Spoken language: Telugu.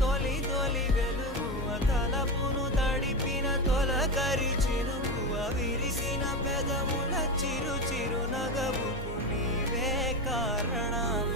తొలి తొలి వెలుగువ తలపును తడిపిన తొలకరి చినుకువ విరిసిన పెదముల చిరు చిరు నగవుకు నీవే కారణం